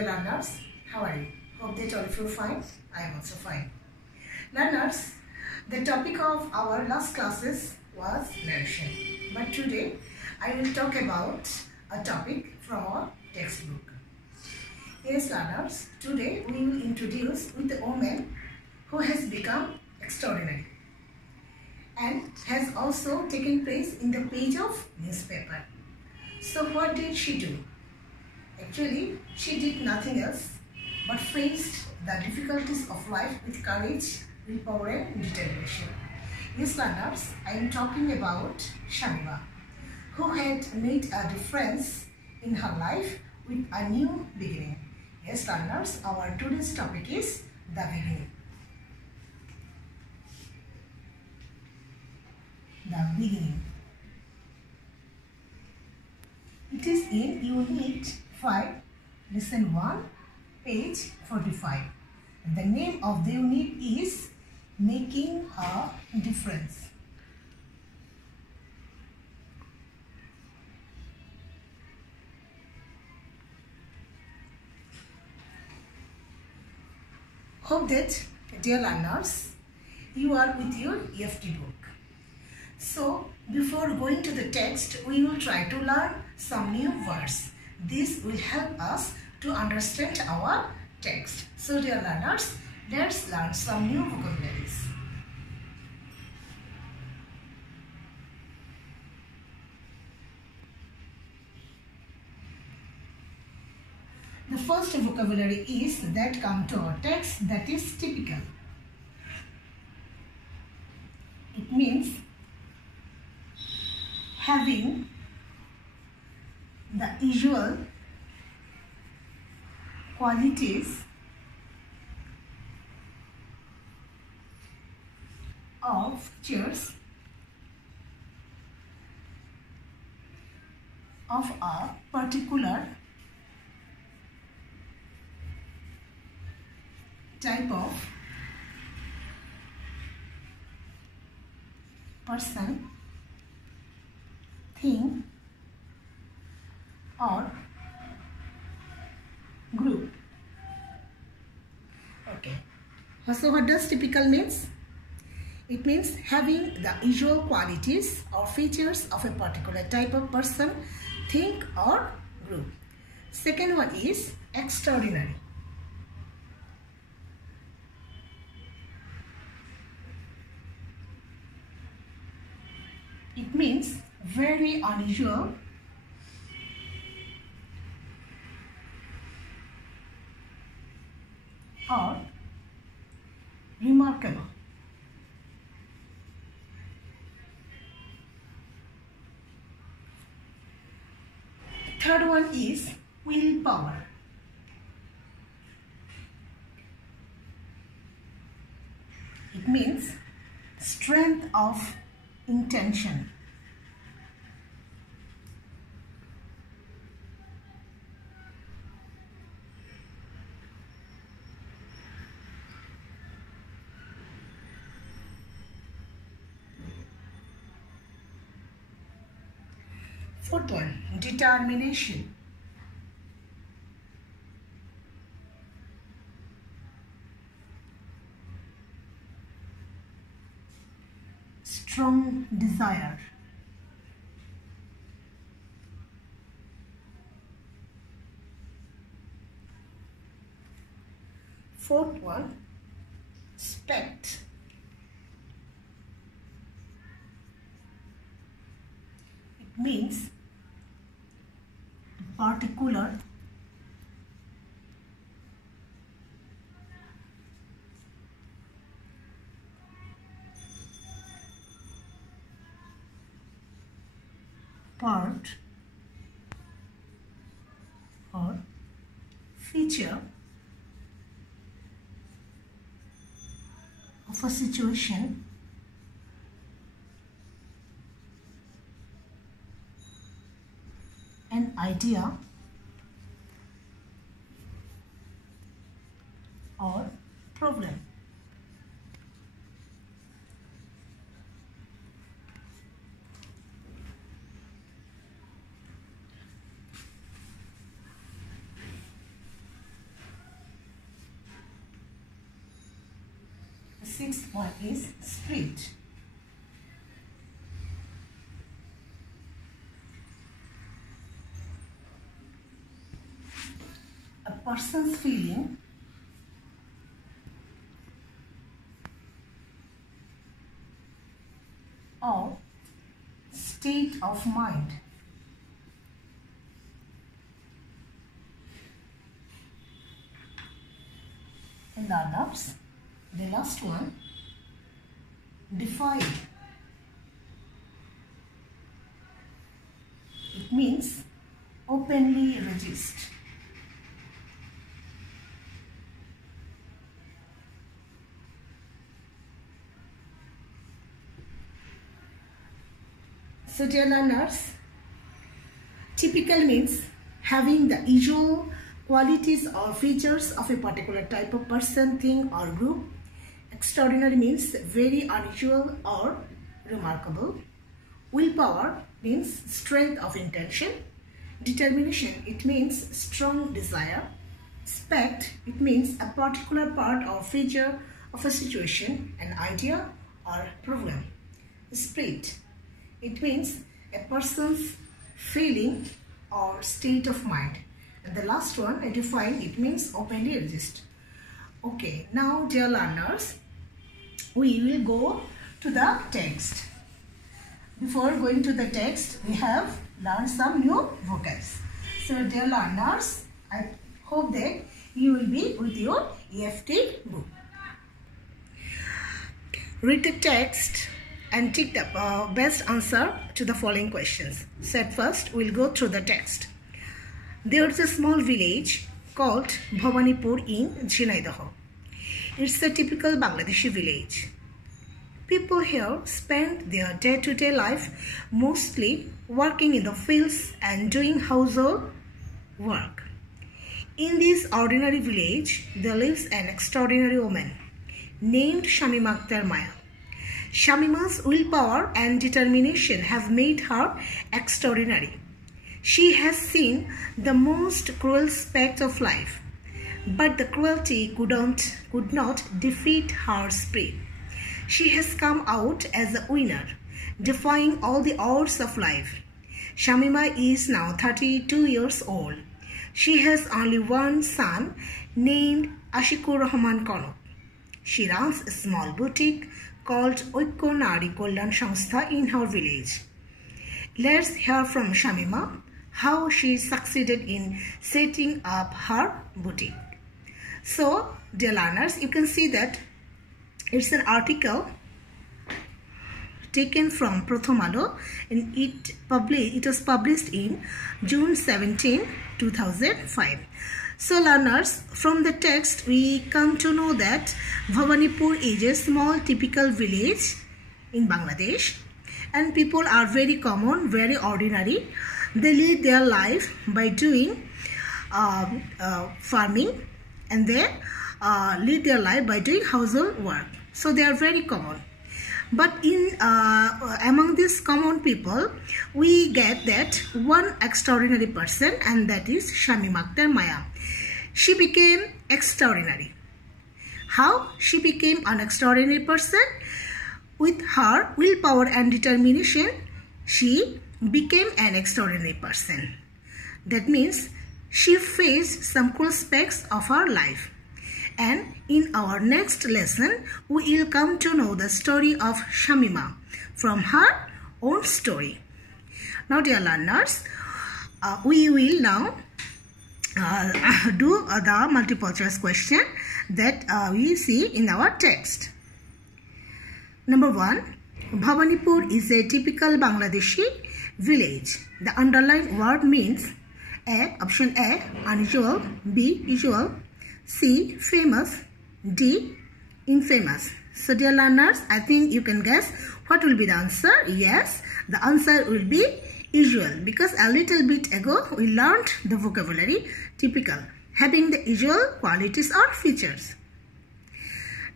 Dear learners, how are you? Hope that all of you are fine. I am also fine. Learners, the topic of our last classes was narration. But today I will talk about a topic from our textbook. Yes, learners, today we will introduce with a woman who has become extraordinary and has also taken place in the page of newspaper. So what did she do? Actually, she did nothing else but faced the difficulties of life with courage, willpower and determination. Yes, learners, I am talking about Shamima, who had made a difference in her life with a new beginning. Yes, learners, our today's topic is the beginning. The beginning. It is in Unit 5, Lesson 1, page 45. The name of the unit is Making a Difference. Hope that, dear learners, you are with your EFT book. So, before going to the text, we will try to learn some new words. This will help us to understand our text. So, dear learners, let's learn some new vocabularies. The first vocabulary is that come to our text, that is typical. It means having the usual qualities of features of a particular type of person, thing or group. Okay. So what does typical means? It means having the usual qualities or features of a particular type of person, thing or group. Second one is extraordinary. It means very unusual or remarkable. Third one is willpower. It means strength of intention. Fourth one, determination. Strong desire. Fourth one, spect. It means particular part or feature of a situation an idea or problem. Sixth one is spirit. A person's feeling or state of mind. And the others, the last one, define. It means openly resist. So dear learners, typical means having the usual qualities or features of a particular type of person, thing or group. Extraordinary means very unusual or remarkable. Willpower means strength of intention. Determination, it means strong desire. Aspect, it means a particular part or feature of a situation, an idea or problem. Spirit, it means a person's feeling or state of mind. And the last one, I define, it means openly resist. Okay, now dear learners, we will go to the text. Before going to the text, we have learned some new vocabs. So dear learners, I hope that you will be with your EFT book. Read the text and take the best answer to the following questions. So at first, we'll go through the text. There is a small village called Bhawanipur in Jhinaidah. It's a typical Bangladeshi village. People here spend their day-to-day life mostly working in the fields and doing household work. In this ordinary village, there lives an extraordinary woman named Shamima Akhtar Maya. Shamima's willpower and determination have made her extraordinary. She has seen the most cruel aspect of life, but the cruelty could not defeat her spirit. She has come out as a winner, defying all the odds of life. Shamima is now 32 years old. She has only one son named Ashikur Rahman Konok. She runs a small boutique called Oikko Nari Kolyan Samstha in her village. Let's hear from Shamima how she succeeded in setting up her boutique. So, dear learners, you can see that it's an article taken from Pratham Alo and it was published in June 17, 2005. So learners, from the text we come to know that Bhawanipur is a small typical village in Bangladesh, and people are very common, very ordinary. They lead their life by doing farming, and they lead their life by doing household work. So they are very common. But in among these common people, we get that one extraordinary person, and that is Shamima Akhtar Maya. She became extraordinary. How she became an extraordinary person? With her willpower and determination, she became an extraordinary person. That means she faced some cool aspects of her life. And in our next lesson, we will come to know the story of Shamima from her own story. Now, dear learners, we will now do the multiple choice question that we see in our text. Number 1, Bhawanipur is a typical Bangladeshi village. The underlined word means A, option A, unusual, B, usual, C, famous, D, infamous. So dear learners, I think you can guess what will be the answer. Yes, the answer will be usual, because a little bit ago we learned the vocabulary typical, having the usual qualities or features.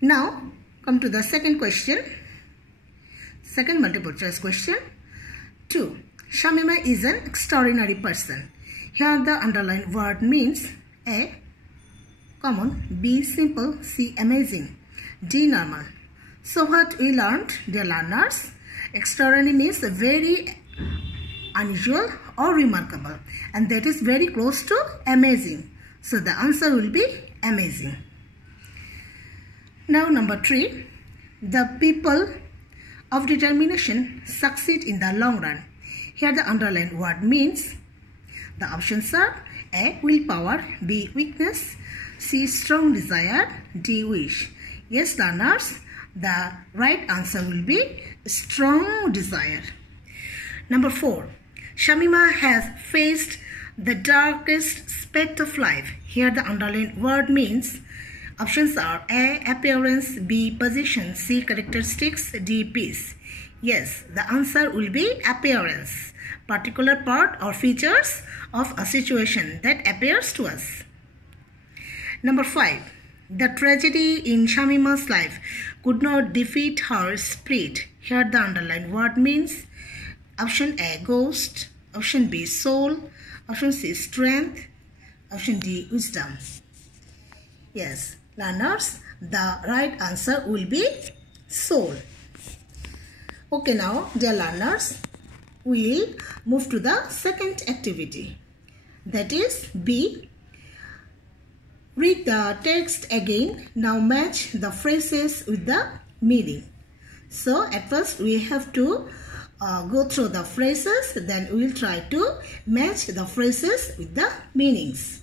Now come to the second question, second multiple choice question. 2. Shamima is an extraordinary person. Here the underlined word means A, common, B, simple, C, amazing, D, normal. So what we learned, dear learners, extraordinary means very unusual or remarkable, and that is very close to amazing. So the answer will be amazing. Now number 3, the people of determination succeed in the long run. Here the underlined word means the options are A. willpower, B. weakness, C. strong desire, D. wish. Yes, learners, the right answer will be strong desire. Number 4, Shamima has faced the darkest spect of life. Here the underlined word means options are A. appearance, B. position, C. characteristics, D. peace. Yes, the answer will be appearance, particular part or features of a situation that appears to us. Number 5, the tragedy in Shamima's life could not defeat her spirit. Here the underlined word means option A. ghost, option B. soul, option C. strength, option D. wisdom. Yes, learners, the right answer will be soul. Okay, now dear learners, we will move to the second activity, that is B. Read the text again. Now match the phrases with the meaning. So at first we have to go through the phrases, then we will try to match the phrases with the meanings.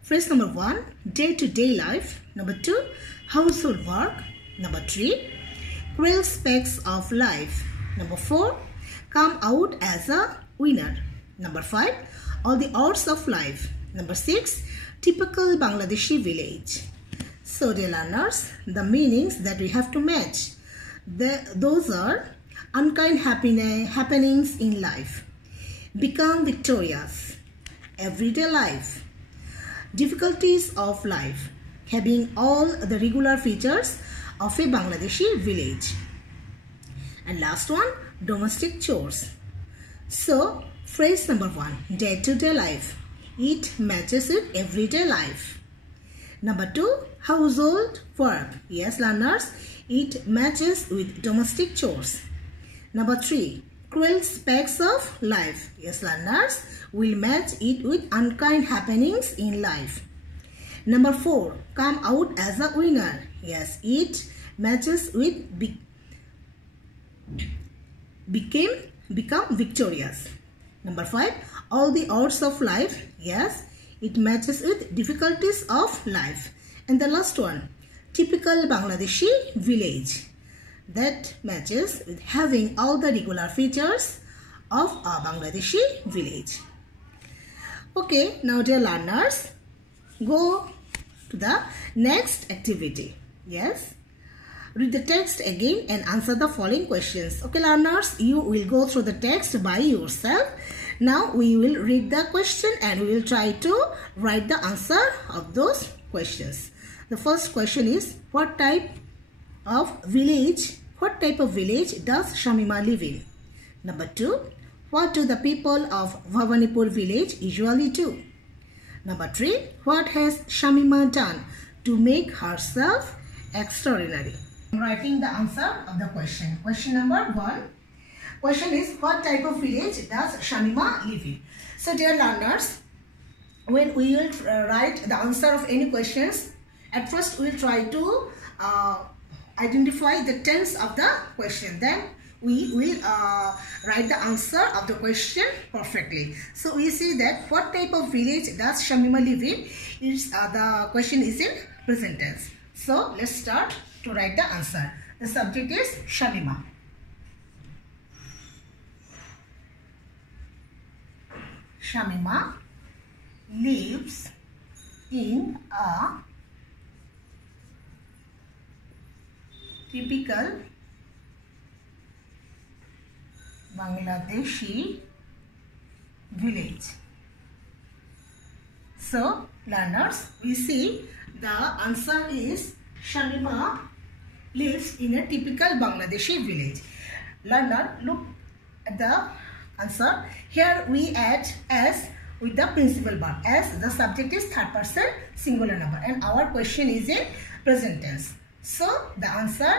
Phrase number 1, day-to-day life. Number 2, household work. Number 3, cruel specks of life. Number 4, come out as a winner. Number 5, all the odds of life. Number 6, typical Bangladeshi village. So dear learners, the meanings that we have to match, those are unkind happenings in life, become victorious, everyday life, difficulties of life, having all the regular features of a Bangladeshi village, and last one, domestic chores. So phrase number 1, day-to-day life, it matches with everyday life. Number 2, household work. Yes, learners, it matches with domestic chores. Number 3, cruel specks of life. Yes, learners, will match it with unkind happenings in life. Number 4, come out as a winner. Yes, it matches with become victorious. Number 5, all the odds of life. Yes, it matches with difficulties of life. And the last one, typical Bangladeshi village. That matches with having all the regular features of a Bangladeshi village. Okay, now dear learners, go to the next activity. Yes, read the text again and answer the following questions. Okay, learners, you will go through the text by yourself. Now we will read the question and we will try to write the answer of those questions. The first question is, what type of village does Shamima live in? Number 2, what do the people of Bhavanipur village usually do? Number 3, what has Shamima done to make herself extraordinary? I'm writing the answer of the question. Question number 1. Question is, what type of village does Shamima live in? So dear learners, when we will write the answer of any questions, at first we will try to identify the tense of the question. Then we will write the answer of the question perfectly. So we see that what type of village does Shamima live in? The question is in present tense. So let's start to write the answer. The subject is Shamima. Shamima lives in a typical Bangladeshi village. So learners, we see the answer is Shamima lives in a typical Bangladeshi village. Learner, look at the answer. Here we add as with the principal verb, as the subject is third person singular number and our question is in present tense. So the answer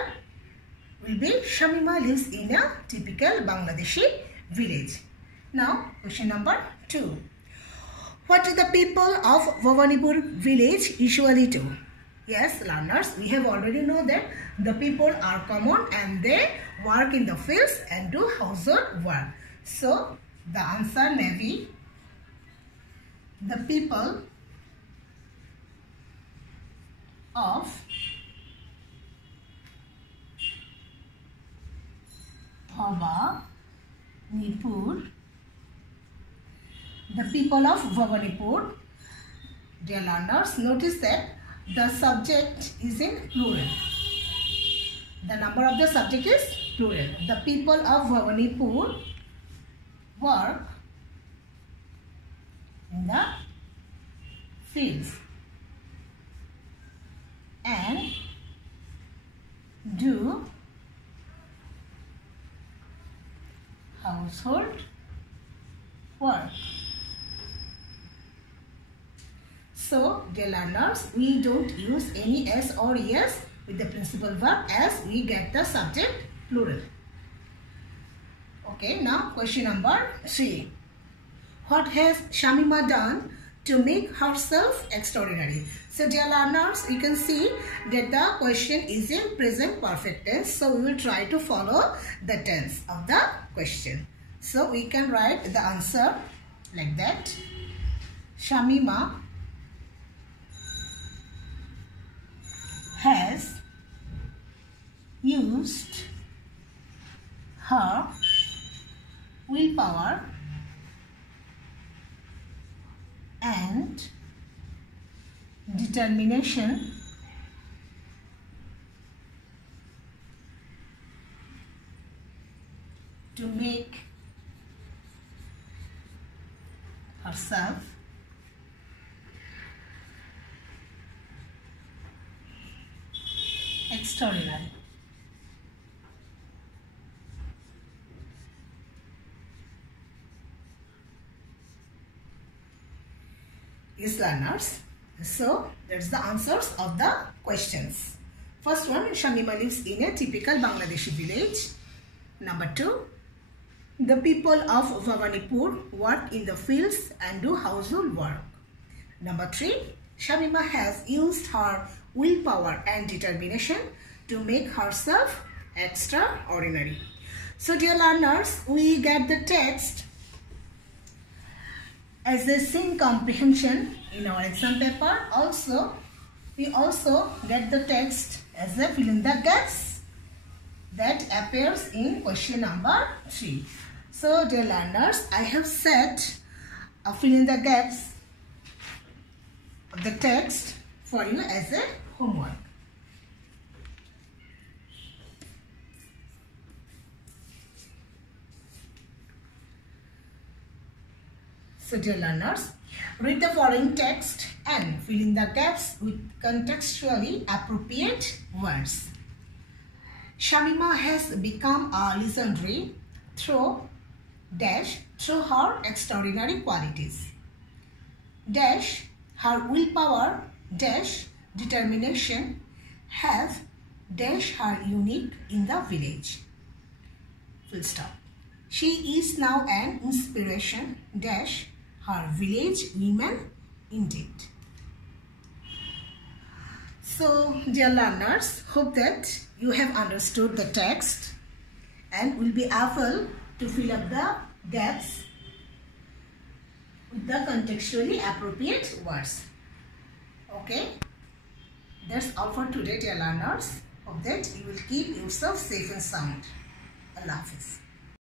will be Shamima lives in a typical Bangladeshi village. Now, question number 2. What do the people of Bhawanipur village usually do? Yes, learners, we have already know that the people are common and they work in the fields and do household work. So, the answer may be the people of Bhawanipur. The people of Bhawanipur. Dear learners, notice that the subject is in plural. The number of the subject is plural. The people of Bhawanipur work in the fields and do household work. So, dear learners, we don't use any s or es with the principal verb as we get the subject plural. Okay, now question number 3. What has Shamima done to make herself extraordinary? So, dear learners, you can see that the question is in present perfect tense. So, we will try to follow the tense of the question. So, we can write the answer like that. Shamima has used her willpower and determination to make herself extraordinary. Yes, learners. So, that's the answers of the questions. First one, Shamima lives in a typical Bangladeshi village. Number 2, the people of Bhawanipur work in the fields and do household work. Number 3, Shamima has used her willpower and determination to make herself extraordinary. So, dear learners, we get the text as a same comprehension in our exam paper. We also get the text as a fill in the gaps that appears in question number 3. So, dear learners, I have set a fill in the gaps of the text for you as a homework. So, dear learners, read the following text and fill in the gaps with contextually appropriate words. Shamima has become a legendary through her extraordinary qualities. Her willpower determination have her unique in the village. Full stop. She is now an inspiration her village women indeed. So, dear learners, hope that you have understood the text and will be able to fill up the gaps with the contextually appropriate words. Okay, that's all for today, dear learners. Hope that you will keep yourself safe and sound. Allah Hafiz.